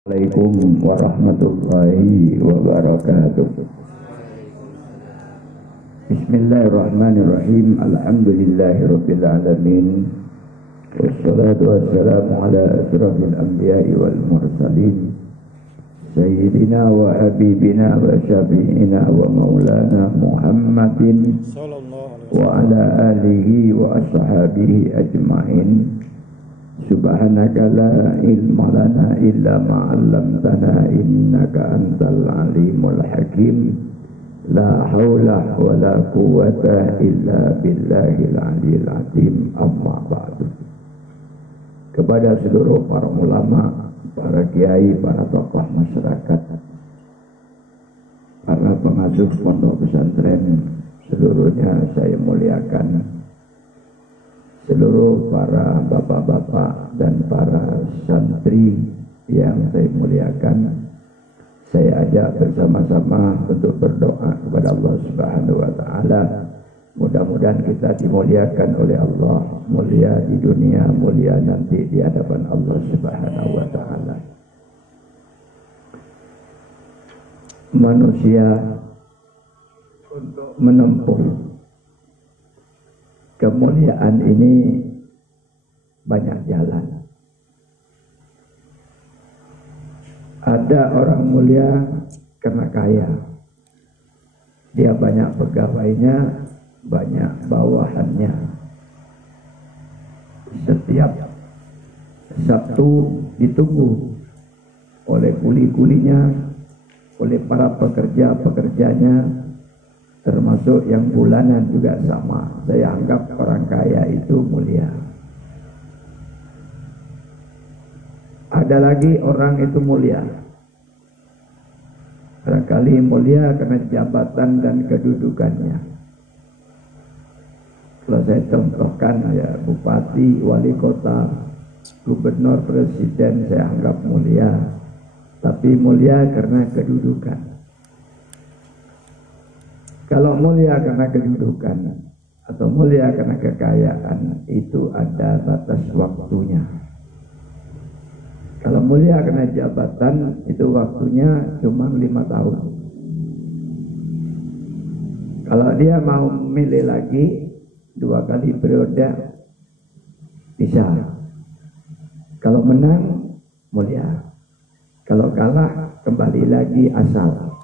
Assalamualaikum warahmatullahi wabarakatuh. Bismillahirrahmanirrahim. Alhamdulillahirabbil alamin. Wassalatu wassalamu ala asrofil anbiya'i wal mursalin sayyidina wa habibina wa syafi'ina wa maulana Muhammadin wa ala alihi wa ashabihi ajma'in. Subhanaka la ilma lana illa ma 'allamtana innaka antal alimul hakim. La haula wa la quwwata illa billahil aliyil azim. Amma ba'du. Kepada seluruh para ulama, para kiai, para tokoh masyarakat, para pengasuh pondok pesantren, seluruhnya saya muliakan. Seluruh para bapak-bapak dan para santri yang saya muliakan, saya ajak bersama-sama untuk berdoa kepada Allah Subhanahu wa taala. Mudah-mudahan kita dimuliakan oleh Allah, mulia di dunia, mulia nanti di hadapan Allah Subhanahu wa taala. Manusia untuk menempuh kemuliaan ini banyak jalan. Ada orang mulia karena kaya. Dia banyak pegawainya, banyak bawahannya. Setiap Sabtu ditunggu oleh kuli-kulinya, oleh para pekerja-pekerjanya, termasuk yang bulanan juga sama. Saya anggap orang kaya itu mulia. Ada lagi orang itu mulia, barangkali mulia karena jabatan dan kedudukannya. Kalau saya contohkan ya, bupati, wali kota, gubernur, presiden saya anggap mulia. Tapi mulia karena kedudukan. Kalau mulia karena kedudukan atau mulia karena kekayaan, itu ada batas waktunya. Kalau mulia karena jabatan, itu waktunya cuma 5 tahun. Kalau dia mau memilih lagi 2 kali periode, bisa. Kalau menang, mulia. Kalau kalah, kembali lagi asal.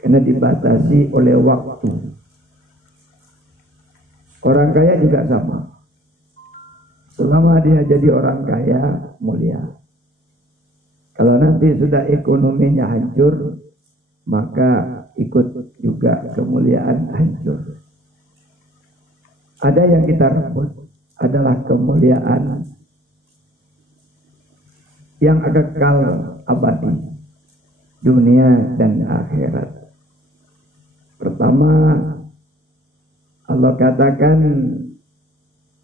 Karena dibatasi oleh waktu. Orang kaya juga sama. Selama dia jadi orang kaya, mulia. Kalau nanti sudah ekonominya hancur, maka ikut juga kemuliaan hancur. Ada yang kita rebut adalah kemuliaan yang kekal abadi, dunia dan akhirat. Pertama, Allah katakan,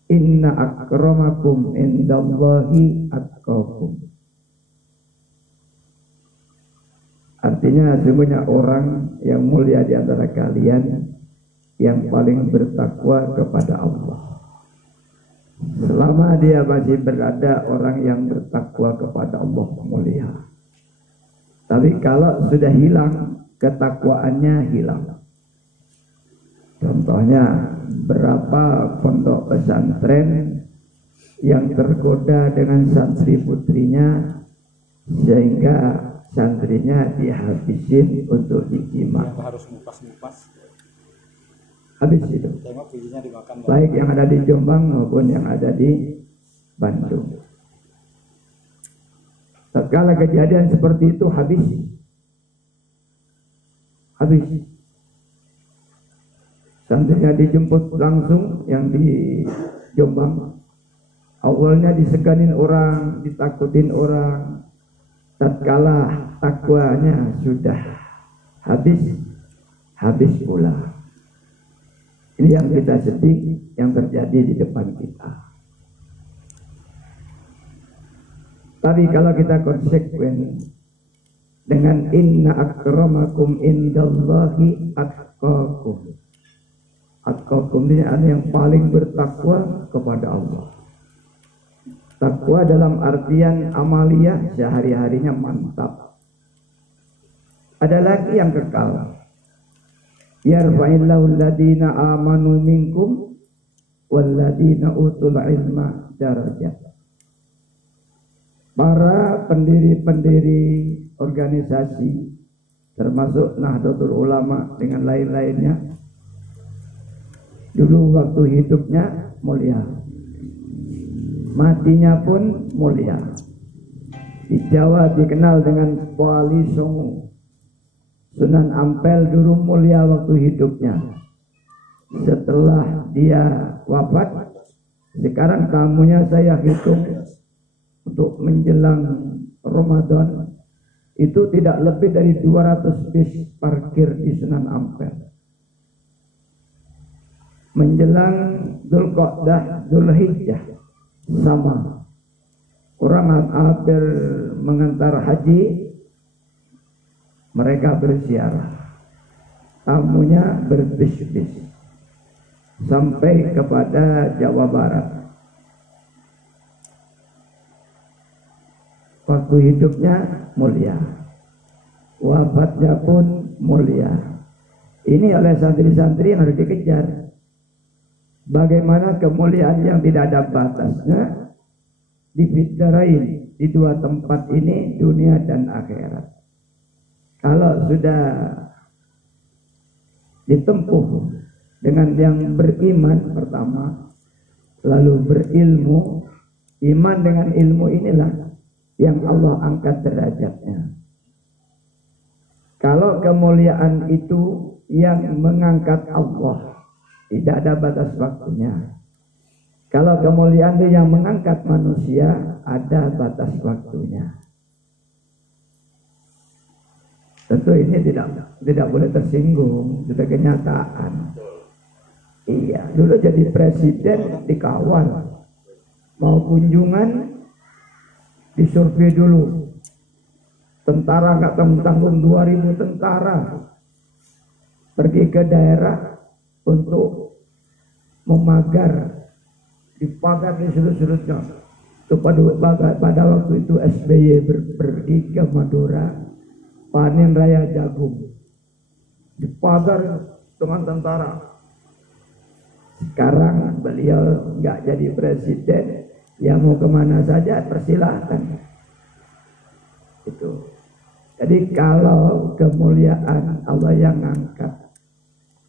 inna akramakum indallahi atqakum. Artinya sesungguhnya orang yang mulia di antara kalian yang paling bertakwa kepada Allah. Selama dia masih berada orang yang bertakwa kepada Allah mulia. Tapi kalau sudah hilang, ketakwaannya hilang. Contohnya, berapa pondok pesantren yang tergoda dengan santri putrinya sehingga santrinya dihabisin untuk dijimat. Harus ngupas-ngupas. Habis itu. Baik yang ada di Jombang maupun yang ada di Bandung. Tatkala kejadian seperti itu habis. Santrinya dijemput langsung yang di Jombang. Awalnya diseganin orang, ditakutin orang. Tatkala takwanya sudah habis pula. Ini yang kita sedih, yang terjadi di depan kita. Tapi kalau kita konsekuen dengan inna akramakum indallahi atqakum. Atqakum ini ada yang paling bertakwa kepada Allah. Takwa dalam artian amaliyah sehari-harinya mantap. Ada lagi yang kekal. Yarfa'illahu alladhina amanu minkum walladhina utul ilma darajat. Para pendiri-pendiri organisasi termasuk Nahdlatul Ulama dengan lain-lainnya dulu waktu hidupnya mulia, matinya pun mulia. Di Jawa dikenal dengan Wali Songo. Sunan Ampel dulu mulia waktu hidupnya. Setelah dia wafat, sekarang tamunya saya hitung untuk menjelang Ramadan itu tidak lebih dari 200 bis parkir di Sunan Ampel. Menjelang Dzulqa'dah, Dzulhijjah sama. Orang hampir mengantar haji, mereka berziarah. Tamunya berbis-bis sampai kepada Jawa Barat. Waktu hidupnya mulia, wafatnya pun mulia. Ini oleh santri-santri yang harus dikejar. Bagaimana kemuliaan yang tidak ada batasnya di fitrain, di dua tempat ini, dunia dan akhirat. Kalau sudah ditempuh dengan yang beriman pertama, lalu berilmu, iman dengan ilmu inilah yang Allah angkat derajatnya. Kalau kemuliaan itu yang mengangkat Allah, tidak ada batas waktunya. Kalau kemuliaan itu yang mengangkat manusia, ada batas waktunya. Tentu ini tidak boleh tersinggung, sudah kenyataan. Iya, dulu jadi presiden dikawal, mau kunjungan disurvei dulu. Tentara nggak tanggung-tanggung 2000 tentara pergi ke daerah untuk memagar, dipagar di sudut-sudutnya. Itu pada waktu itu SBY pergi ke Madura panen raya jagung, dipagar dengan tentara. Sekarang beliau nggak jadi presiden, ya mau kemana saja persilahkan. Itu. Jadi kalau kemuliaan Allah yang angkat,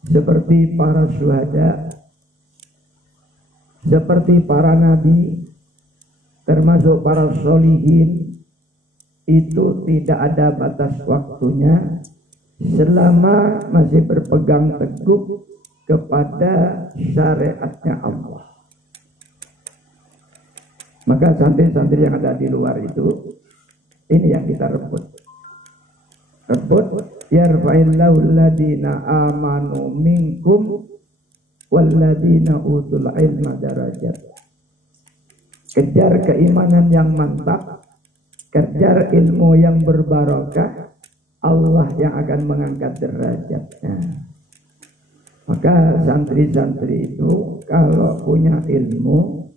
seperti para syuhada, seperti para nabi, termasuk para sholihin, itu tidak ada batas waktunya selama masih berpegang teguh kepada syariatnya Allah. Maka santri-santri yang ada di luar itu, ini yang kita rebut. Yarfa'illahu alladhina amanu minkum walladhina utul ilma darajat. Kejar keimanan yang mantap, kejar ilmu yang berbarokah, Allah yang akan mengangkat derajatnya. Maka santri-santri itu kalau punya ilmu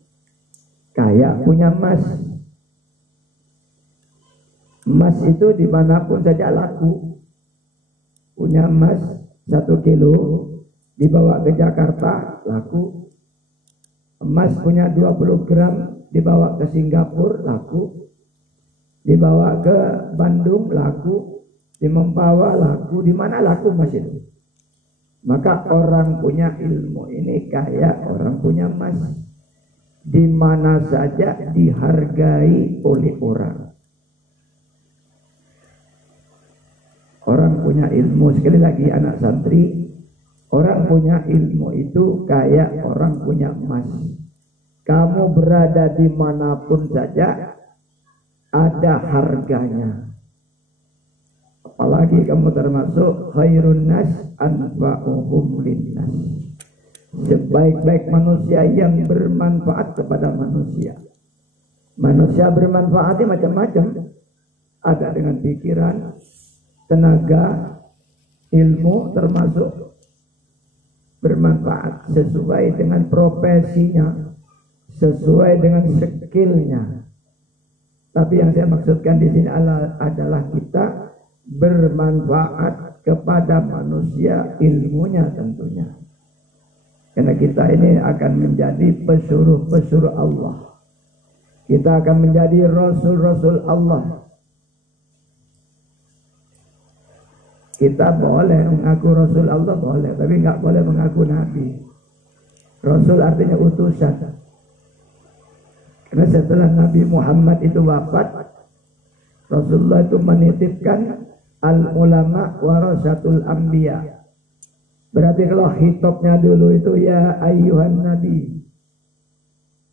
kayak punya emas. Emas itu dimanapun saja laku. Punya emas 1 kilo dibawa ke Jakarta laku. Emas punya 20 gram dibawa ke Singapura laku. Dibawa ke Bandung laku. Di Mempawah laku. Di mana laku emas itu? Maka orang punya ilmu ini kayak orang punya emas. Di mana saja dihargai oleh orang. Orang punya ilmu, sekali lagi anak santri, orang punya ilmu itu kayak orang punya emas. Kamu berada dimanapun saja, ada harganya. Apalagi kamu termasuk khairun nas anfa'uhum linnas. Sebaik-baik manusia yang bermanfaat kepada manusia. Manusia bermanfaatnya macam-macam. Ada dengan pikiran, tenaga, ilmu, termasuk bermanfaat sesuai dengan profesinya. sesuai dengan skillnya. Tapi yang saya maksudkan di sini adalah kita bermanfaat kepada manusia, ilmunya tentunya. Karena kita ini akan menjadi pesuruh-pesuruh Allah. Kita akan menjadi rasul-rasul Allah. Kita boleh mengaku rasul Allah, boleh, tapi nggak boleh mengaku nabi. Rasul artinya utusan. Karena setelah Nabi Muhammad itu wafat, Rasulullah itu menitipkan al-ulama warasatul anbiya. Berarti kalau hitopnya dulu itu ya ayyuhan nabi,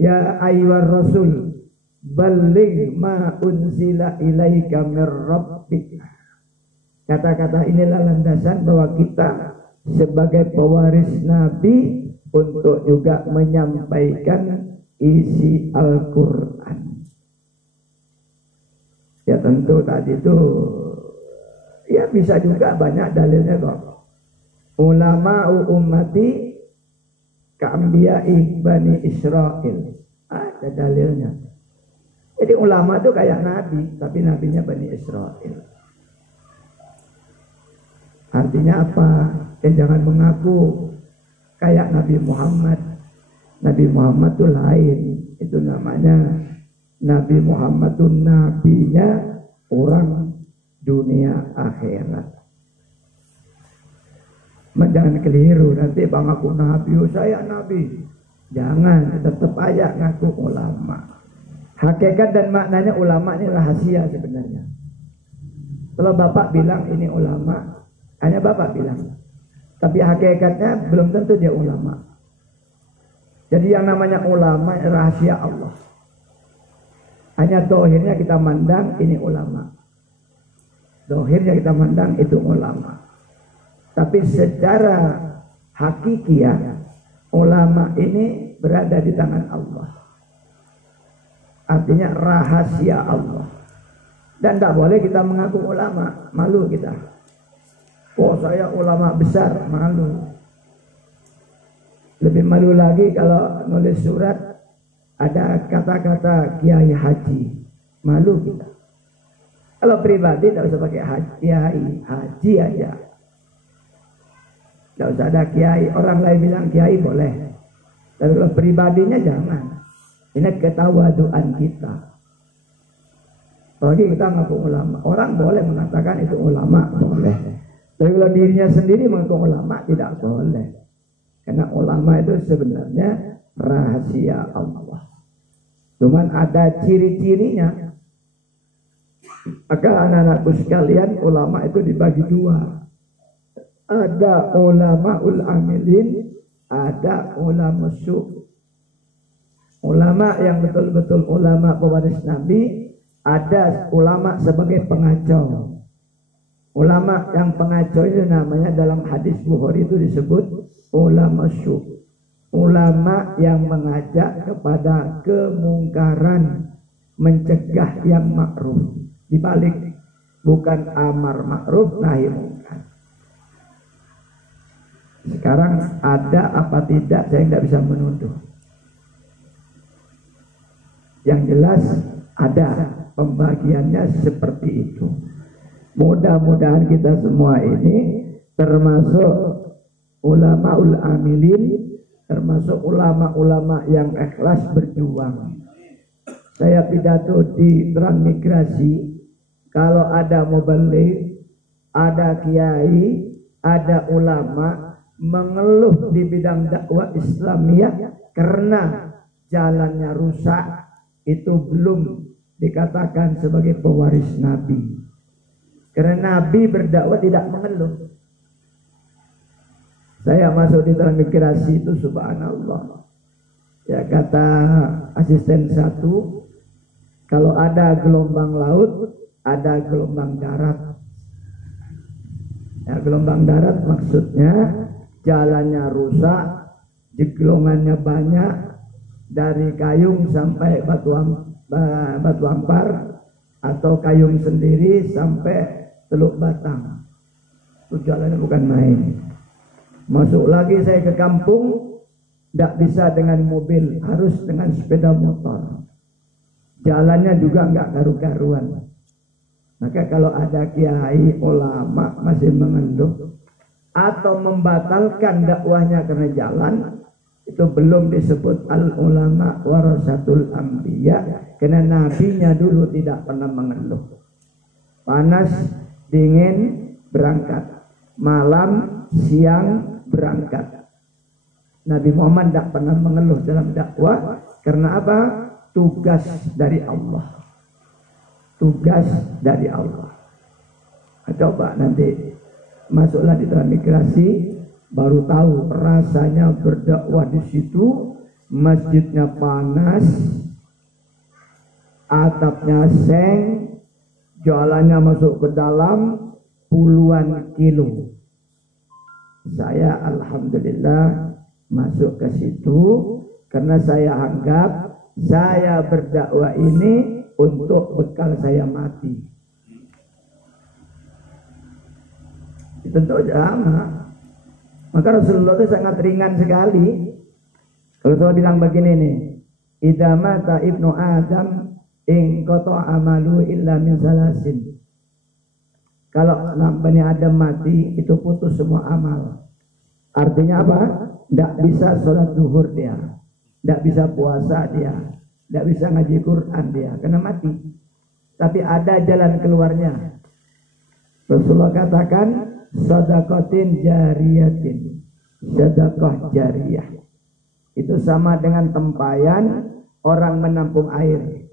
ya ayyuhar rasul, balligh ma unzila ilaika mir rabbik. Kata-kata inilah landasan bahwa kita sebagai pewaris Nabi untuk juga menyampaikan isi Al-Quran. Ya tentu tadi itu ya bisa juga banyak dalilnya kok. Ulama ummati ka'ambiyai Bani Israel, ada dalilnya. Jadi ulama itu kayak nabi, tapi nabinya Bani Israel. Artinya apa? Jangan mengaku kayak Nabi Muhammad. Nabi Muhammad itu lain. Itu namanya Nabi Muhammad itu nabinya orang dunia akhirat. Jangan keliru, nanti bang aku nabi, saya nabi. Jangan, tetap aja ngaku ulama. Hakikat dan maknanya ulama ini rahasia sebenarnya. Kalau bapak bilang ini ulama, hanya bapak bilang. Tapi hakikatnya belum tentu dia ulama. Jadi yang namanya ulama rahasia Allah. Hanya dohirnya kita mandang ini ulama. Dohirnya kita mandang itu ulama. Tapi secara hakikiah ulama ini berada di tangan Allah. Artinya rahasia Allah. Dan tidak boleh kita mengaku ulama, malu kita. Oh saya ulama besar, malu. Lebih malu lagi kalau nulis surat ada kata-kata kiai haji, malu kita. Kalau pribadi tidak usah pakai haji aja. Tidak usah ada kiai. Orang lain bilang kiai boleh, tapi kalau pribadinya jangan. Ini ketawaduan kita. Bagi kita ngaku ulama, orang boleh mengatakan itu ulama, boleh. Tapi kalau dirinya sendiri mengaku ulama tidak boleh. Karena ulama itu sebenarnya rahasia Allah. Cuman ada ciri-cirinya. Maka anak-anakku sekalian, ulama itu dibagi dua. Ada ulamaul amilin, ada ulama su'. Ulama yang betul-betul ulama pewaris Nabi, ada ulama sebagai pengacau. Ulama yang pengacau itu namanya dalam hadis Bukhari itu disebut ulama su'. Ulama yang mengajak kepada kemungkaran, mencegah yang ma'ruf. Dibalik, bukan amar ma'ruf nahi mungkar. Sekarang ada apa tidak saya tidak bisa menuduh. Yang jelas ada pembagiannya seperti itu. Mudah-mudahan kita semua ini termasuk ulamaul amilin, termasuk ulama-ulama yang ikhlas berjuang. Saya pidato di transmigrasi, kalau ada mubaligh, ada kiai, ada ulama mengeluh di bidang dakwah Islamiyah karena jalannya rusak, itu belum dikatakan sebagai pewaris Nabi. Karena Nabi berdakwah tidak mengeluh. Saya masuk di transmigrasi itu subhanallah. Ya kata asisten satu, kalau ada gelombang laut, ada gelombang darat. Ya, gelombang darat maksudnya jalannya rusak, jeglongannya banyak, dari Kayung sampai Batu Ampar, atau Kayung sendiri sampai Teluk Batang. Itu jalannya bukan main. Masuk lagi saya ke kampung, Tidak bisa dengan mobil, harus dengan sepeda motor. Jalannya juga nggak karu-karuan. Maka kalau ada kiai ulama masih mengeluh atau membatalkan dakwahnya karena jalan, itu belum disebut al-ulama warasatul anbiya, karena nabinya dulu tidak pernah mengeluh. Panas, dingin, berangkat. Malam, siang, berangkat. Nabi Muhammad tidak pernah mengeluh dalam dakwah. Karena apa? Tugas dari Allah. Tugas dari Allah. Coba nanti masuklah di transmigrasi, baru tahu rasanya berdakwah di situ. Masjidnya panas, atapnya seng, jalannya masuk ke dalam puluhan kilo. Saya alhamdulillah masuk ke situ karena saya anggap saya berdakwah ini untuk bekal saya mati. Tentu sama. Maka Rasulullah itu sangat ringan sekali. Kalau saya bilang begini nih, idza mata ibnu Adam in qata amalu illa min salasin. Kalau Bani Adam mati, itu putus semua amal. Artinya apa? Tidak bisa sholat zuhur dia, tidak bisa puasa dia, tidak bisa ngaji Quran dia, karena mati. Tapi ada jalan keluarnya. Rasulullah katakan, sadaqatin jariyatin, sedekah jariyah. Itu sama dengan tempayan orang menampung air.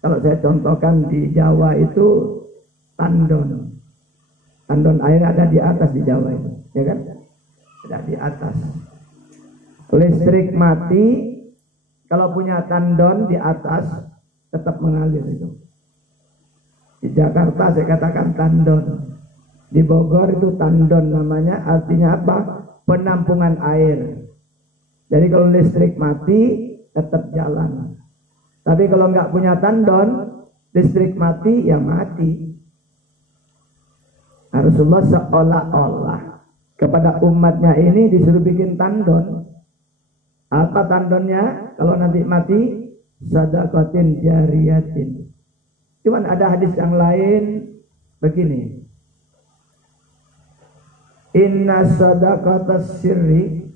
Kalau saya contohkan di Jawa itu tandon. Tandon air ada di atas di Jawa itu, ya kan? Ada di atas. Listrik mati, kalau punya tandon di atas tetap mengalir itu. Di Jakarta saya katakan tandon. Di Bogor itu tandon namanya, artinya apa? Penampungan air. Jadi kalau listrik mati tetap jalan. Tapi kalau nggak punya tandon, listrik mati ya mati. Rasulullah seolah-olah kepada umatnya ini disuruh bikin tandon. Apa tandonnya? Kalau nanti mati, sadaqatin jariyatin. Cuman ada hadis yang lain begini. Inna sadaqatas sirri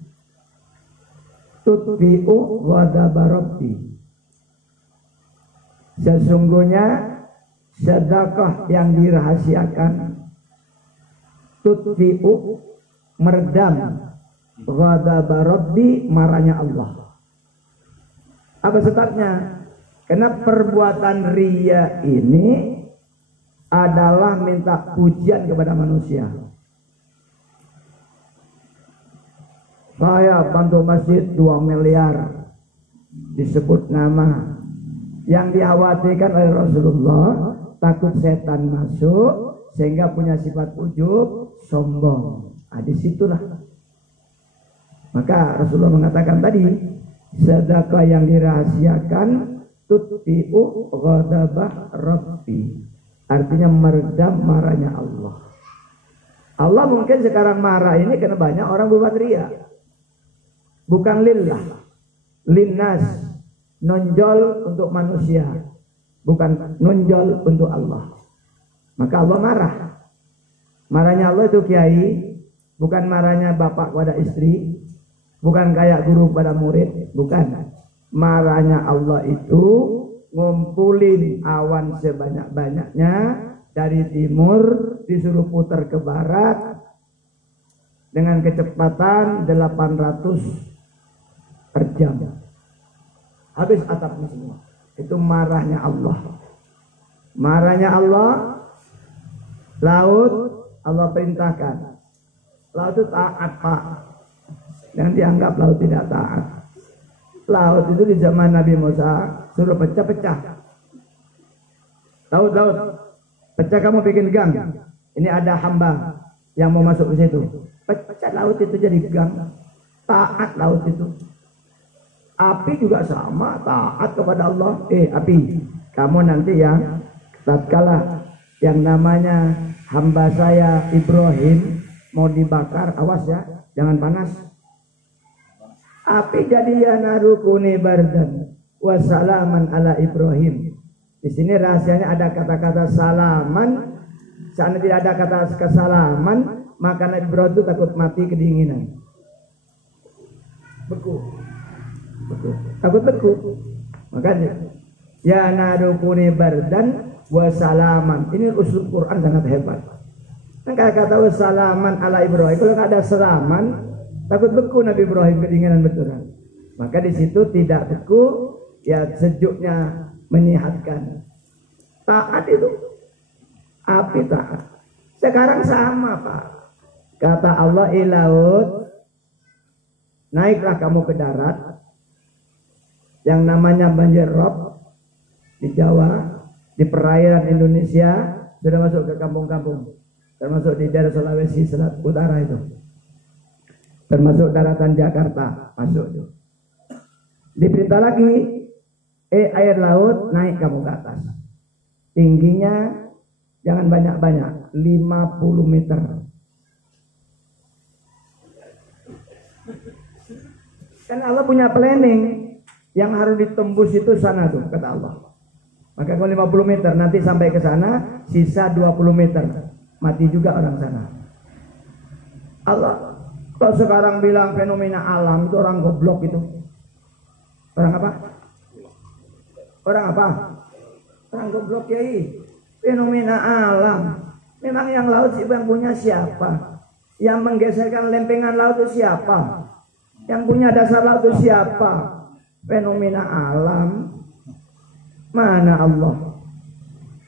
tutfi'u ghadaba rabbi. Sesungguhnya sedekah yang dirahasiakan tutfi'u, meredam ghadaba rabbi, marahnya Allah. Apa sebabnya? Karena perbuatan riya ini adalah minta pujian kepada manusia. Saya bantu masjid 2 miliar, disebut nama. Yang dikhawatirkan oleh Rasulullah, takut setan masuk sehingga punya sifat ujub, sombong. Disitulah. Maka Rasulullah mengatakan tadi, sedekah yang dirahasiakan tutfi'u ghadabah rabbi. Artinya meredam marahnya Allah. Allah mungkin sekarang marah ini karena banyak orang berbuat riya. Bukan lillah, linnas, nonjol untuk manusia, bukan nonjol untuk Allah. Maka Allah marah. Marahnya Allah itu kiai, bukan marahnya bapak pada istri, bukan kayak guru pada murid, bukan. Marahnya Allah itu ngumpulin awan sebanyak-banyaknya dari timur, disuruh putar ke barat dengan kecepatan 800 per jam. Habis atapnya semua. Itu marahnya Allah. Marahnya Allah. Laut Allah perintahkan. Laut itu taat, Pak. Jangan dianggap laut tidak taat. Laut itu di zaman Nabi Musa suruh pecah-pecah. Laut, pecah, kamu bikin gang. Ini ada hamba yang mau masuk ke situ. Pecah laut itu jadi gang. Taat laut itu. Api juga sama, taat kepada Allah. Api, kamu nanti yang tatkala yang namanya hamba saya Ibrahim mau dibakar, awas ya, jangan panas. Api jadi ya narukuni bardan wa salaman ala Ibrahim. Di sini rahasianya ada kata-kata salaman. Seandainya tidak ada kata kesalaman, maka Nabi Ibrahim itu takut mati kedinginan. Beku. Takut beku. Makanya ya narukuni bardan wa salaman. Ini usul Quran sangat hebat. Kan kata wassalaman ala Ibrahim. Kalau nggak ada selaman, takut beku Nabi Ibrahim kedinginan betulan. Maka di situ tidak beku, ya sejuknya menyehatkan. Taat itu, api taat. Sekarang sama Pak. Kata Allah ilaut, naiklah kamu ke darat. Yang namanya banjir rob di Jawa, di perairan Indonesia sudah masuk ke kampung-kampung. Termasuk di daerah Sulawesi Selatan Utara itu, termasuk daratan Jakarta masuk itu. Diperintah lagi, air laut naik kamu ke atas. Tingginya jangan banyak-banyak, 50 meter. Kan Allah punya planning yang harus ditembus itu sana tuh kata Allah. Maka kalau 50 meter nanti sampai ke sana, sisa 20 meter. Mati juga orang sana. Allah kalau sekarang bilang fenomena alam itu orang goblok itu. Orang apa? Orang apa? Orang goblok ya. Fenomena alam. Memang yang laut yang punya siapa? Yang menggeserkan lempengan laut itu siapa? Yang punya dasar laut itu siapa? Fenomena alam. Mana Allah?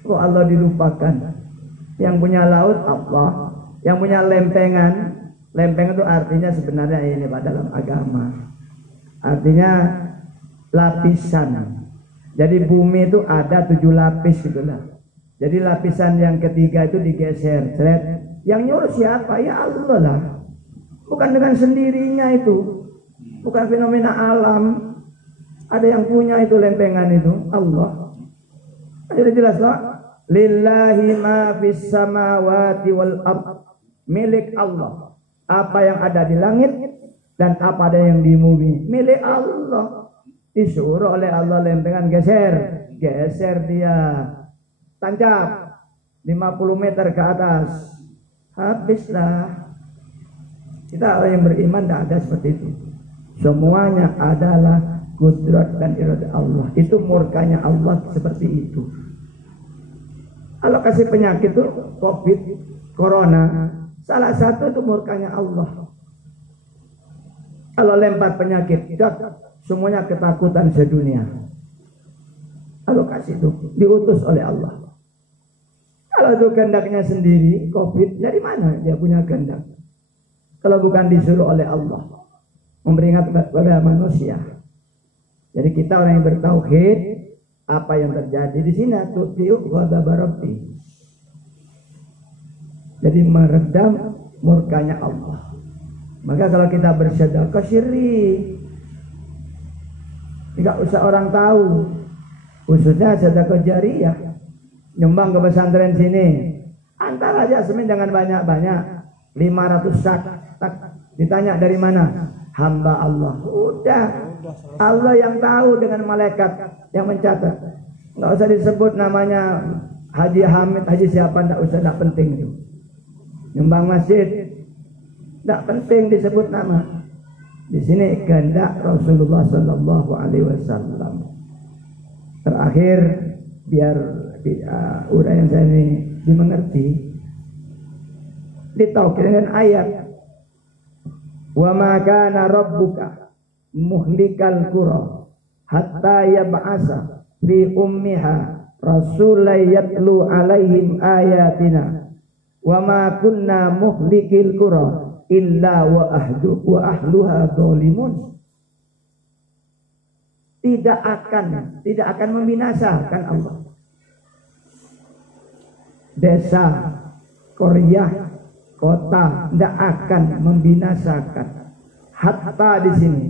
Kok Allah dilupakan? Yang punya laut Allah, yang punya lempengan. Lempengan itu artinya sebenarnya ini Pak dalam agama. Artinya lapisan. Jadi bumi itu ada 7 lapis gitulah. Jadi lapisan yang ketiga itu digeser. Yang nyuruh siapa? Ya Allah lah. Bukan dengan sendirinya itu. Bukan fenomena alam. Ada yang punya itu lempengan itu Allah. Jadi jelas lah. Lillahi ma fis samawati wal ard, milik Allah. Apa yang ada di langit dan apa ada yang di bumi milik Allah. Disuruh oleh Allah lempengan geser dia, tancap 50 meter ke atas, habislah. Kita orang yang beriman tidak ada seperti itu. Semuanya adalah kudrat dan iradah Allah. Itu murkanya Allah seperti itu. Kalau kasih penyakit itu COVID, Corona, salah satu itu murkanya Allah. Kalau lempar penyakit, semuanya ketakutan sedunia. Kalau kasih itu diutus oleh Allah. Kalau itu kehendaknya sendiri, COVID, dari mana dia punya kehendak? Kalau bukan disuruh oleh Allah, memperingat kepada manusia. Jadi kita orang yang bertauhid, apa yang terjadi di sini tu'ti'u ghadab Rabbi. Jadi meredam murkanya Allah. Maka kalau kita bersedekah syirik, tidak usah orang tahu. Khususnya sedekah jariyah, nyumbang ke pesantren sini. Antar aja semen jangan banyak-banyak, 500 sak. Ditanya dari mana? Hamba Allah. Udah, Allah yang tahu dengan malaikat yang mencatat. Nggak usah disebut namanya Haji Hamid, Haji siapa, nggak usah, nggak penting itu. Nyumbang masjid, nggak penting disebut nama. Di sini kehendak Rasulullah Sallallahu Alaihi Wasallam. Terakhir, biar uraian saya ini dimengerti, ditaukid dengan ayat. Wa ma kana rabbuka muhlikal qura hatta yab'asa fi ummiha rasulan yatlu alaihim ayatina wa ma kunna muhlikil qura illa wa ahluha zalimun. Tidak akan membinasakan Allah desa, qaryah, kota, tidak akan membinasakan. Hatta di sini,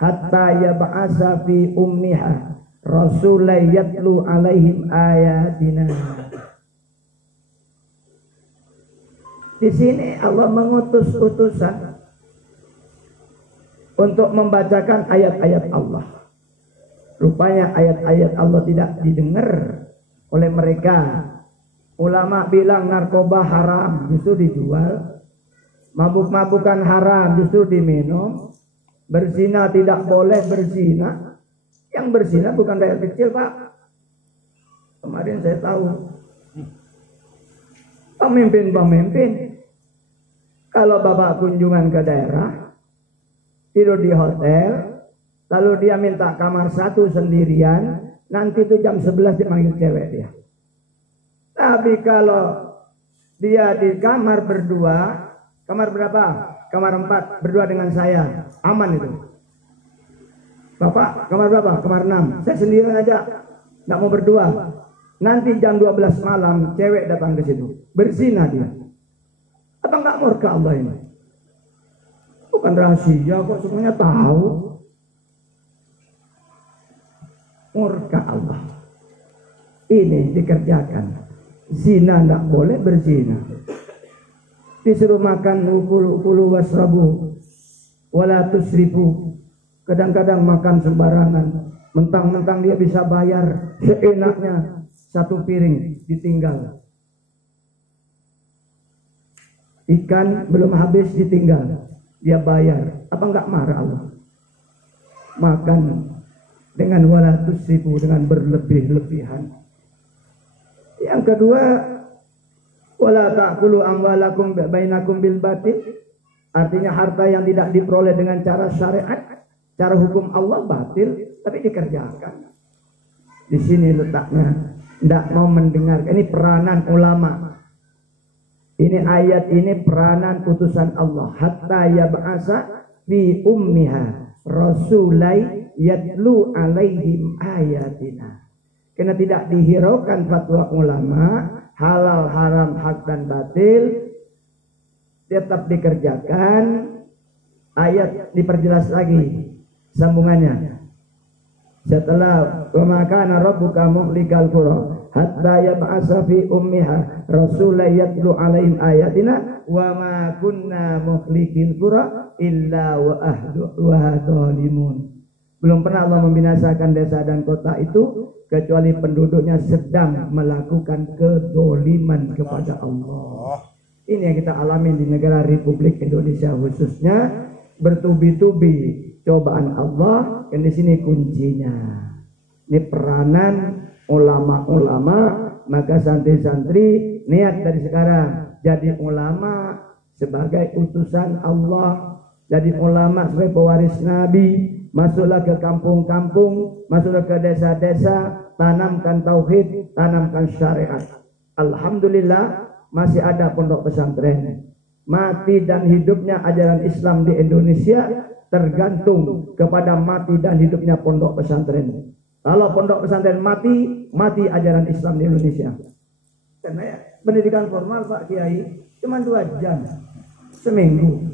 hatta yab'asa fi ummiha rasulan yatlu alaihim ayatina. Di sini Allah mengutus utusan untuk membacakan ayat-ayat Allah. Rupanya ayat-ayat Allah tidak didengar oleh mereka. Ulama bilang narkoba haram, justru dijual. Mabuk-mabukan haram, justru diminum. Berzina tidak boleh berzina. Yang berzina bukan rakyat kecil, Pak. Kemarin saya tahu pemimpin-pemimpin kalau bapak kunjungan ke daerah, tidur di hotel, lalu dia minta kamar satu sendirian, nanti itu jam 11 dia manggil cewek dia. Tapi kalau dia di kamar berdua, kamar berapa? Kamar 4, berdua dengan saya, aman itu. Bapak, kamar berapa? Kamar 6. Saya sendirian aja, nggak mau berdua. Nanti jam 12 malam, cewek datang ke situ, berzina dia. Apa nggak murka Allah ini? Bukan rahasia kok, semuanya tahu. Murka Allah. Ini dikerjakan. Zina nggak boleh berzina. Disuruh makan ukulu wasrabu wala tusrifu. Kadang-kadang makan sembarangan, mentang-mentang dia bisa bayar seenaknya, satu piring ditinggal. Ikan belum habis ditinggal, dia bayar. Apa enggak marah Allah? Makan dengan wala tusrifu, dengan berlebih-lebihan. Yang kedua, wala ta'kulu amwalakum bainakum bil batil. Artinya harta yang tidak diperoleh dengan cara syariat, cara hukum Allah batil, tapi dikerjakan. Di sini letaknya. Tidak mau mendengar. Ini peranan ulama. Ini ayat ini peranan putusan Allah. Hatta yab'asa fi ummiha rasulai yatlu alaihim ayatina. Karena tidak dihiraukan fatwa ulama, halal, haram, hak dan batil, tetap dikerjakan. Ayat diperjelas lagi sambungannya. Setelah wa kana rabbuka muhlikal qura hatta yab'asa fi ummiha rasulan yatlu alaihim ayatina wa ma kunna muhlikil qura illa wa ahluha zalimun. Belum pernah Allah membinasakan desa dan kota itu kecuali penduduknya sedang melakukan kezaliman kepada Allah. Ini yang kita alami di negara Republik Indonesia khususnya, bertubi-tubi cobaan Allah, yang di sini kuncinya. Ini peranan ulama-ulama, maka santri-santri niat dari sekarang jadi ulama sebagai utusan Allah, jadi ulama sebagai pewaris Nabi. Masuklah ke kampung-kampung, masuklah ke desa-desa, tanamkan tauhid, tanamkan syariat. Alhamdulillah masih ada pondok pesantren. Mati dan hidupnya ajaran Islam di Indonesia tergantung kepada mati dan hidupnya pondok pesantren. Kalau pondok pesantren mati, mati ajaran Islam di Indonesia. Karena ya, pendidikan formal Pak Kiai cuma 2 jam seminggu.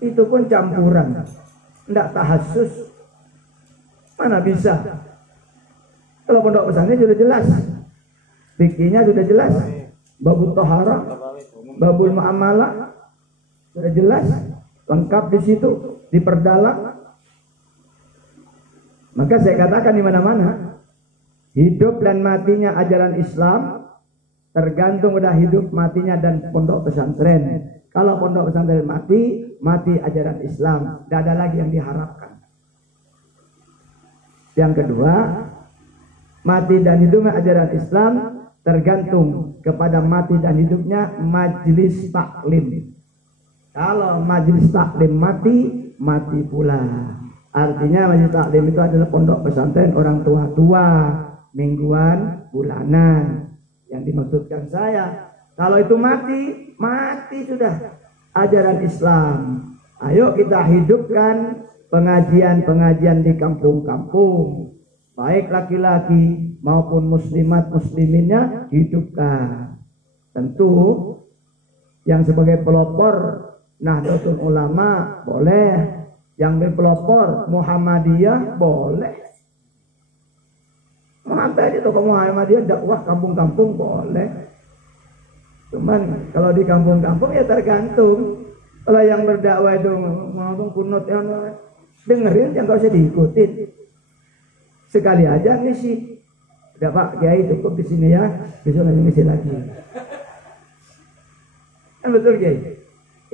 Itu pun campuran, tidak tahasus. Mana bisa? Kalau pondok pesantren sudah jelas, fikihnya sudah jelas, babul taharah, babul muamalah sudah jelas, lengkap di situ, diperdalam. Maka saya katakan di mana-mana, hidup dan matinya ajaran Islam tergantung pada hidup matinya dan pondok pesantren. Kalau pondok pesantren mati, mati ajaran Islam, tidak ada lagi yang diharapkan. Yang kedua, mati dan hidupnya ajaran Islam tergantung kepada mati dan hidupnya majelis taklim. Kalau majelis taklim mati, mati pula. Artinya majelis taklim itu adalah pondok pesantren orang tua-tua, mingguan, bulanan. Yang dimaksudkan saya, kalau itu mati, mati sudah ajaran Islam. Ayo kita hidupkan pengajian-pengajian di kampung-kampung, baik laki-laki maupun muslimat musliminnya hidupkan. Tentu yang sebagai pelopor Nahdlatul Ulama boleh, yang pelopor Muhammadiyah boleh. Sampai di tokoh Muhammadiyah dakwah kampung-kampung boleh. Cuman kalau di kampung-kampung ya tergantung. Kalau yang berdakwah itu ngomong kunut ya, dengerin, yang gak usah diikutin. Sekali aja ngisi. Udah Pak Kiai cukup di sini ya, besok lagi ngisi lagi. Kan betul Kiai?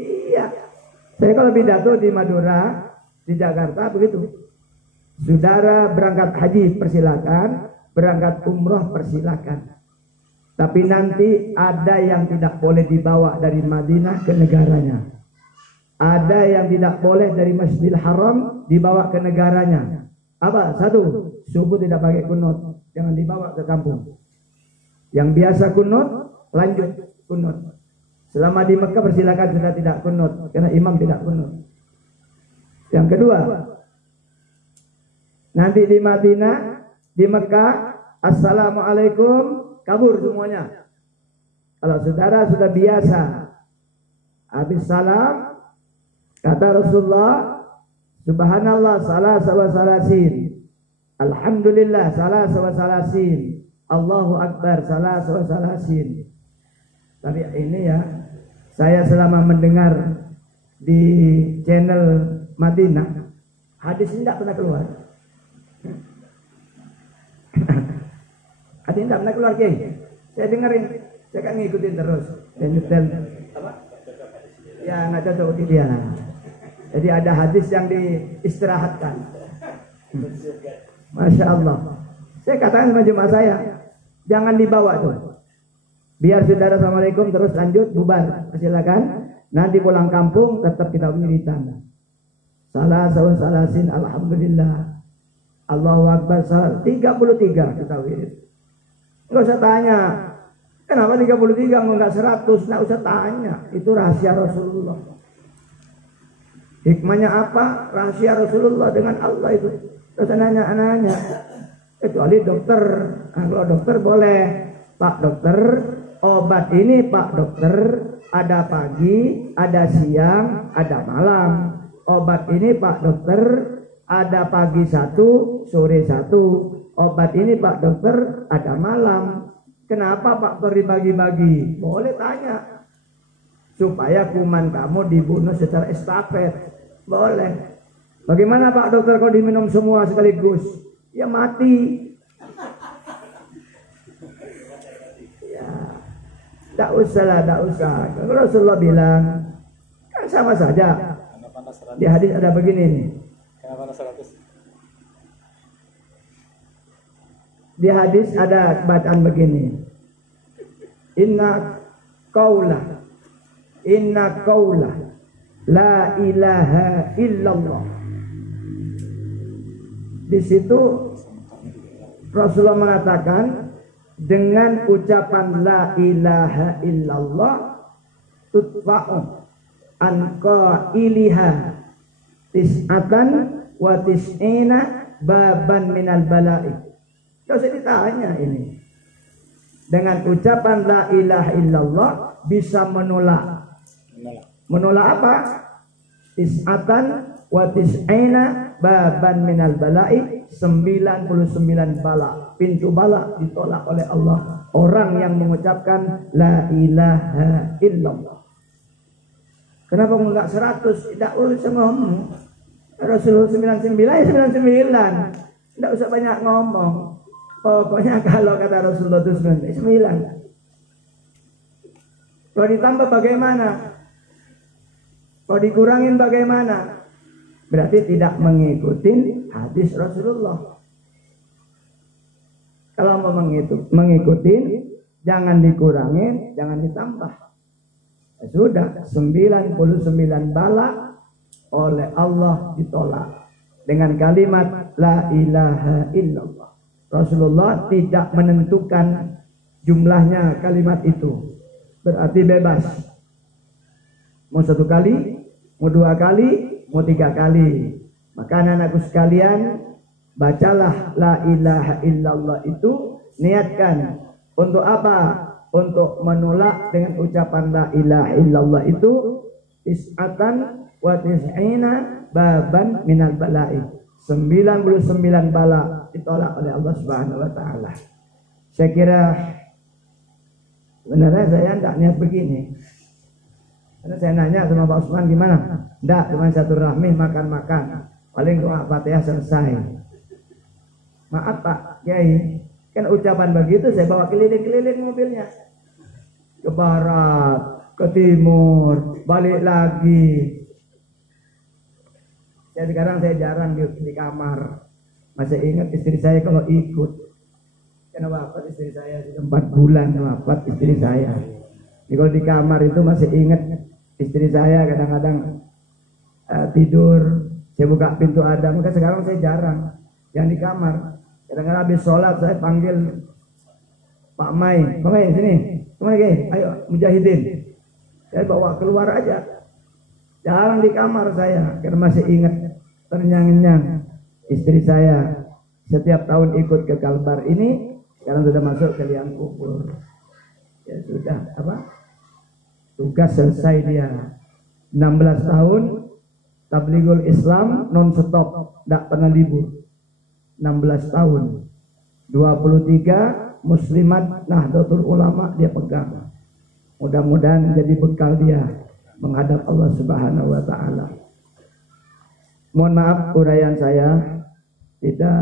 Iya. Saya kalau pidato di Madura, di Jakarta begitu. Saudara berangkat haji persilakan, berangkat umroh persilakan. Tapi nanti ada yang tidak boleh dibawa dari Madinah ke negaranya. Ada yang tidak boleh dari Masjidil Haram dibawa ke negaranya. Apa? Satu, subuh tidak pakai kunut, jangan dibawa ke kampung. Yang biasa kunut, lanjut kunut. Selama di Mekah persilakan sudah tidak kunut, karena imam tidak kunut. Yang kedua, nanti di Madinah, di Mekah, assalamualaikum, kabur semuanya. Kalau saudara sudah biasa, habis salam, kata Rasulullah, Subhanallah salah wa salasin, Alhamdulillah salah wa salasin, Allahu Akbar salah wa salasin. Tapi ini ya, saya selama mendengar di channel Madinah, hadis ini tidak pernah keluar. Hadis tidak pernah keluar, Kiai. Saya dengerin, saya kan ngikutin terus. Dan nyetel apa? Ya nggak cocok di dia. Jadi ada hadis yang diistirahatkan. Masya Allah. Saya katakan sama jemaah saya, jangan dibawa tuh. Biar saudara assalamualaikum terus lanjut bubar. Silakan. Nanti pulang kampung tetap kita wiridan. Salah salasin alhamdulillah. Allahu Akbar 33 kita wirid. Enggak usah tanya. Kenapa 33 enggak 100? Enggak usah tanya. Itu rahasia Rasulullah. Hikmahnya apa? Rahasia Rasulullah dengan Allah itu. Terus nanya. Kecuali dokter. Nah, kalau dokter boleh. Pak dokter, obat ini Pak dokter ada pagi, ada siang, ada malam. Obat ini Pak dokter ada pagi 1, sore 1. Obat ini Pak dokter ada malam. Kenapa Pak dokter dibagi-bagi? Boleh tanya. Supaya kuman kamu dibunuh secara estafet. Boleh. Bagaimana Pak dokter kalau diminum semua sekaligus? Ya mati. Ya. Tak usah lah, tak usah. Kalau Rasulullah bilang, kan sama saja. Di hadis ada begini nih. Di hadis ada bacaan begini. Inna qawla la ilaha illallah. Di situ Rasulullah mengatakan dengan ucapan la ilaha illallah tutfa'u an qailiha tis'atan wa tis'ina baban minal bala'i. Gak usah ditanya ini. Dengan ucapan la ilaha illallah bisa menolak. Menolak apa? Tis'atan wa tis'ina baban minal bala'i. 99 bala. Pintu bala ditolak oleh Allah. Orang yang mengucapkan la ilaha illallah. Kenapa enggak 100? Tidak usah ngomong. Rasulullah 99 ya 99. Tidak usah banyak ngomong. Pokoknya kalau kata Rasulullah itu 9. Kalau ditambah bagaimana? Kalau dikurangin bagaimana? Berarti tidak mengikuti hadis Rasulullah. Kalau mau mengikuti, jangan dikurangin, jangan ditambah. Ya sudah, 99 bala oleh Allah ditolak dengan kalimat la ilaha illallah. Rasulullah tidak menentukan jumlahnya kalimat itu. Berarti bebas. Mau 1 kali, mau 2 kali, mau 3 kali. Maka anak-anakku sekalian, bacalah la ilaha illallah itu, niatkan untuk apa? Untuk menolak dengan ucapan la ilaha illallah itu tis'atan wa tis'ina baban minal bala'i. 99 bala ditolak oleh Allah Subhanahu wa taala. Saya kira sebenarnya saya tidak niat begini. Karena saya nanya sama Pak Usman gimana? Tidak, cuma satu rahmi makan-makan. paling doa Fatihah selesai. Maaf Pak Kiai, kan ucapan begitu saya bawa keliling-keliling mobilnya, ke barat, ke timur, balik lagi. Sekarang saya jarang di kamar. Masih ingat istri saya kalau ikut. Karena wafat istri saya sudah 4 bulan wafat istri saya. Jadi kalau di kamar itu masih ingat istri saya kadang-kadang tidur, saya buka pintu ada. Maka sekarang saya jarang yang di kamar. Kadang-kadang habis sholat saya panggil Pak Mai, Pak Mai sini, kemana Ki? Ayo Mujahidin. Saya bawa keluar aja. Jarang di kamar saya karena masih ingat ternyang-nyang istri saya setiap tahun ikut ke Kalbar ini. Sekarang sudah masuk ke liang kubur. Ya sudah, tugas selesai dia. 16 tahun Tablighul Islam non stop, tidak pernah libur. 16 tahun. 23 Muslimat Nahdlatul Ulama dia pegang. Mudah-mudahan jadi bekal dia menghadap Allah Subhanahu wa taala. Mohon maaf uraian saya tidak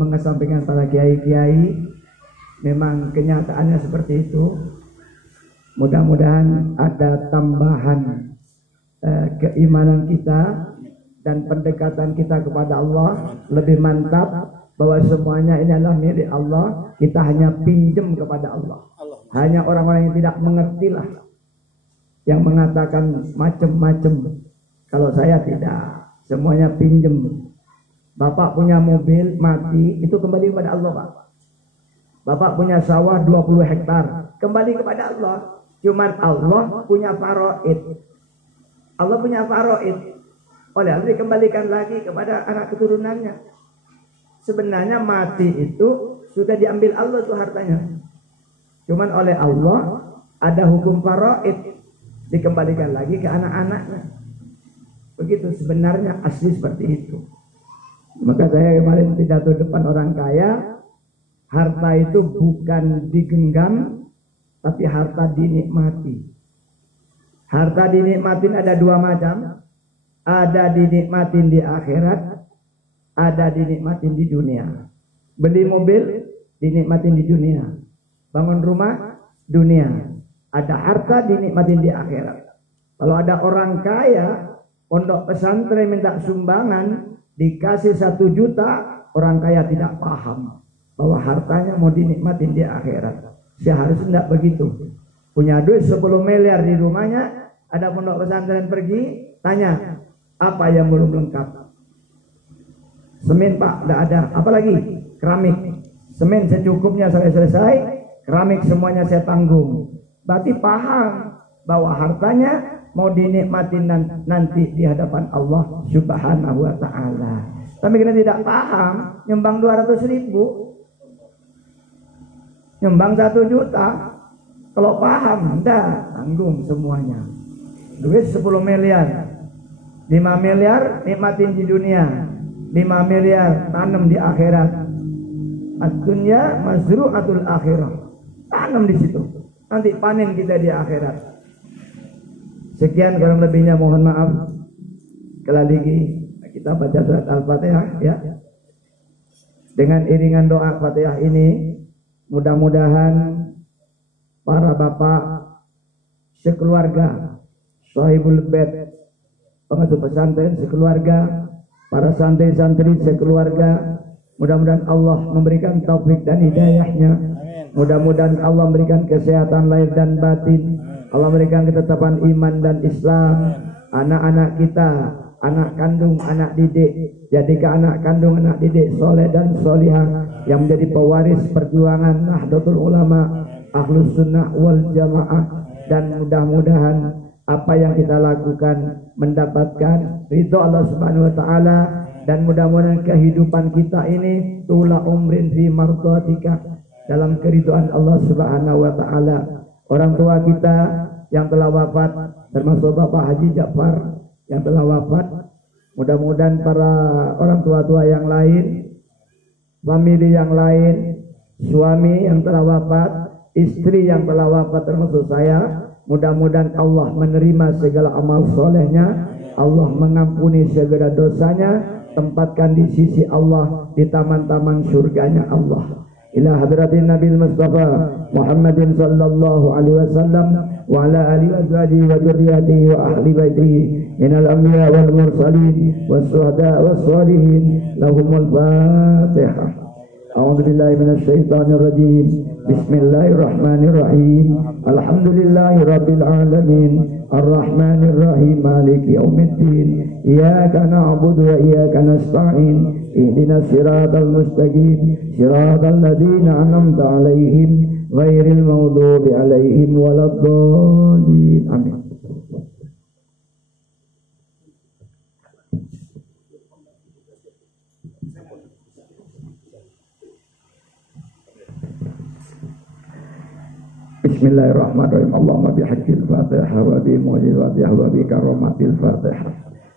mengesampingkan para kiai-kiai. Memang kenyataannya seperti itu. Mudah-mudahan ada tambahan keimanan kita dan pendekatan kita kepada Allah lebih mantap, bahwa semuanya ini adalah milik Allah. Kita hanya pinjam kepada Allah. Hanya orang-orang yang tidak mengertilah yang mengatakan macam-macam. Kalau saya tidak, semuanya pinjam. Bapak punya mobil mati, itu kembali kepada Allah, Pak. Bapak punya sawah 20 hektar, kembali kepada Allah. Cuman Allah punya faraid. Allah punya faraid. Oleh Allah dikembalikan lagi kepada anak keturunannya. Sebenarnya mati itu sudah diambil Allah tuh hartanya. Cuman oleh Allah ada hukum faraid, dikembalikan lagi ke anak-anaknya. Begitu sebenarnya asli seperti itu. Maka saya kemarin pidato depan orang kaya, harta itu bukan digenggam, tapi harta dinikmati. Harta dinikmatin ada 2 macam. Ada dinikmatin di akhirat, ada dinikmatin di dunia. Beli mobil dinikmatin di dunia. Bangun rumah dunia. Ada harta dinikmatin di akhirat. Kalau ada orang kaya pondok pesantren minta sumbangan dikasih 1 juta, orang kaya tidak paham bahwa hartanya mau dinikmatin di akhirat. Seharusnya tidak begitu. Punya duit 10 miliar di rumahnya, ada pondok pesantren pergi, tanya, apa yang belum lengkap? Semen Pak, tidak ada. Apalagi? Keramik. Semen secukupnya sampai selesai, keramik semuanya saya tanggung. Berarti paham bahwa hartanya mau dinikmatin nanti di hadapan Allah Subhanahu wa taala. Tapi kita tidak paham, nyumbang 200.000, nyumbang 1 juta. Kalau paham, dah tanggung semuanya. Duit 10 miliar, 5 miliar nikmatin di dunia, 5 miliar tanam di akhirat. Ad-dunya mazru'atul akhirah, tanam di situ, nanti panen kita di akhirat. Sekian, kurang lebihnya mohon maaf. Sekali lagi kita baca surat Al-Fatihah ya. Dengan iringan doa Fatihah ini, mudah-mudahan para bapak sekeluarga, sahibul bait, pengasuh pesantren sekeluarga, para santri-santri sekeluarga, mudah-mudahan Allah memberikan taufik dan hidayahnya. Mudah-mudahan Allah memberikan kesehatan lahir dan batin. Allah memberikan ketetapan iman dan Islam. Anak-anak kita, anak kandung, anak didik, jadikan anak kandung, anak didik soleh dan solihah yang menjadi pewaris perjuangan Nahdlatul Ulama, Ahlus Sunnah wal Jamaah. Dan mudah-mudahan apa yang kita lakukan mendapatkan ridho Allah Subhanahu wa taala, dan mudah-mudahan kehidupan kita ini tula umrin fi mardhatika, dalam keridhaan Allah Subhanahu wa taala. Orang tua kita yang telah wafat, termasuk Bapak Haji Ja'far yang telah wafat, mudah-mudahan para orang tua-tua yang lain, famili yang lain, suami yang telah wafat, istri yang telah wafat termasuk saya, mudah-mudahan Allah menerima segala amal solehnya, Allah mengampuni segala dosanya, tempatkan di sisi Allah di taman-taman surganya Allah. Ila hadratin Nabi Mustafa Muhammadin sallallahu alaihi wasallam wa ala alihi wa sahbihi wa dzurriyyatihi wa ahli baitihi minal anbiya wal mursalin was syuhada was shalihin lahumul fatihah. A'udzu billahi minasy syaithanir rajim. Bismillahirrahmanirrahim. Alhamdulillahirabbil alamin. Arrahmanir rahim. Maliki yaumiddin. Iyyaka na'budu wa iyyaka nasta'in. Ihdinas siratal mustaqim. Siratal ladzina an'amta 'alaihim ghairil maghdubi 'alaihim waladdallin. Amin. Bismillahirrahmanirrahim. Allahumma bihaqqil Fatihah wa bi mu'jizil Fatihah wa bi karamatil Fatihah.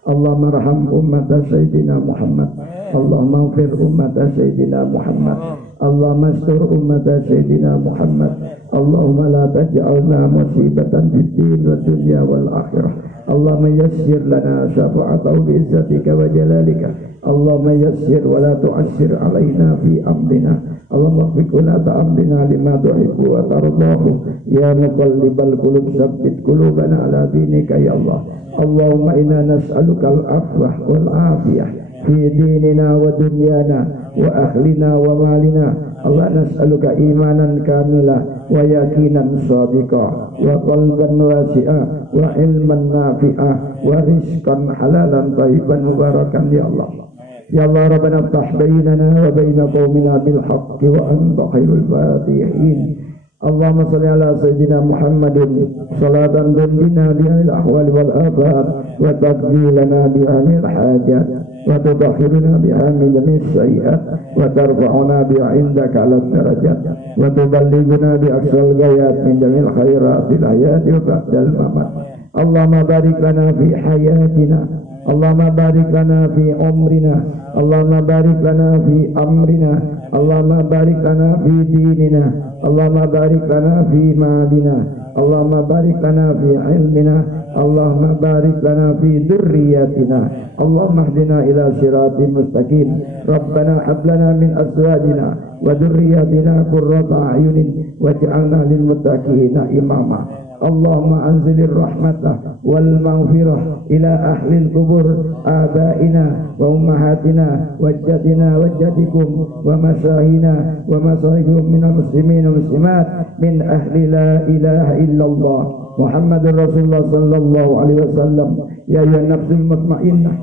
Allahumma arham ummata Sayyidina Muhammad. Allahumma ighfir ummata Sayyidina Muhammad. Allahumma astur ummata Sayyidina Muhammad. Allahumma la taj'alna musibatan fid din wa dunya wal akhirah. Allahumma yassir lana syafa'atahu bi izzatika wa jalalika. Allahumma yassir wa la tu'assir alaina fi amrina. Allahumma fikuna ta'amdina lima tuhibbu wa tardahu. Ya muqallibal qulub sabbit qulubana ala dinika ya Allah. Allahumma inna nas'aluka al-afwah wal afiyah fi dinina wa dunyana wa ahlina wa malina. Allah nas'aluka imanan kamila wa yakinan sadiqa wa qalban wasi'a wa ilman nafi'ah wa rizqan halalan thayyiban mubarakan ya Allah. Ya Allah Rabbana ftah bainana wa baina qaumina bil haqqi wa anta khairul fatihin. Allahumma salli ala sayyidina Muhammadin salatan tunjina biha al ahwal wal afat wa taqdi lana biha min hajat wa tudahhiruna biha min jami' sayyi'at wa tarfa'una biha indaka ala darajat wa tuballighuna bi aqsal ghayat min jami' khairat fil hayati wa ba'dal mamat. Allahumma barik lana fi hayatina. Allahumma barik lana fi umrina. Allahumma barik lana fi amrina. Allahumma barik lana fi dinina. Allahumma barik lana fi malina. Allahumma barik lana fi ilmina. Allahumma barik lana fi dzurriyyatina. Allahumma hdina ila siratal mustaqim. Rabbana hab lana min azwajina wa dzurriyyatina qurrata a'yunin waj'alna lil muttaqina imama. Allahumma anzilir rahmatah wal maghfirah ila ahlil kubur abaina wa ummahatina wa jaddina wa jaddikum wa masyahina wa masahibum minal muslimin wa muslimat min ahli la ilaha illallah Muhammadur Rasulullah sallallahu alaihi wasallam. Ya ayyuhan nafsul mutmainnah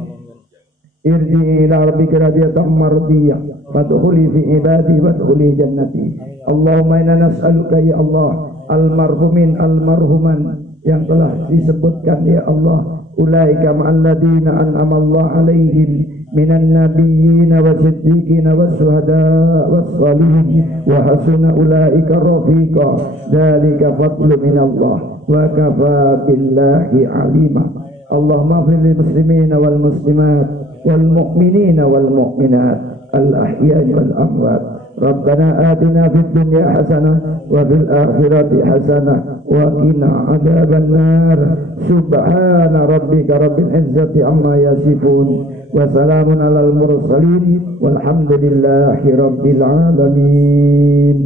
irji'i ila rabbika radiyatan mardiyah fadkhuli fi ibadi wadkhuli jannati. Allahumma inna nas'aluka ya Allah almarhumin almarhuman yang telah disebutkan ya Allah, ulaika ma'alladina an'ama Allah alaihim minan nabiyyin wa siddiqin wa syuhada was salihin wa hasuna ulaika rafiqa. Dzalika fadlu minallah wa kafa billahi alima. Allahumma fil muslimina wal muslimat wal mu'minina wal mu'minat al ahya'i wal amwat. Rabbana atina fid dunya hasanah wa fil akhirati hasanah wa qina adzaban nar. Subhana rabbika rabbil izzati amma yasifun wa salamun alal mursalin walhamdulillahi rabbil alamin.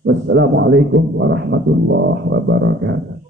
Wassalamualaikum warahmatullahi wabarakatuh.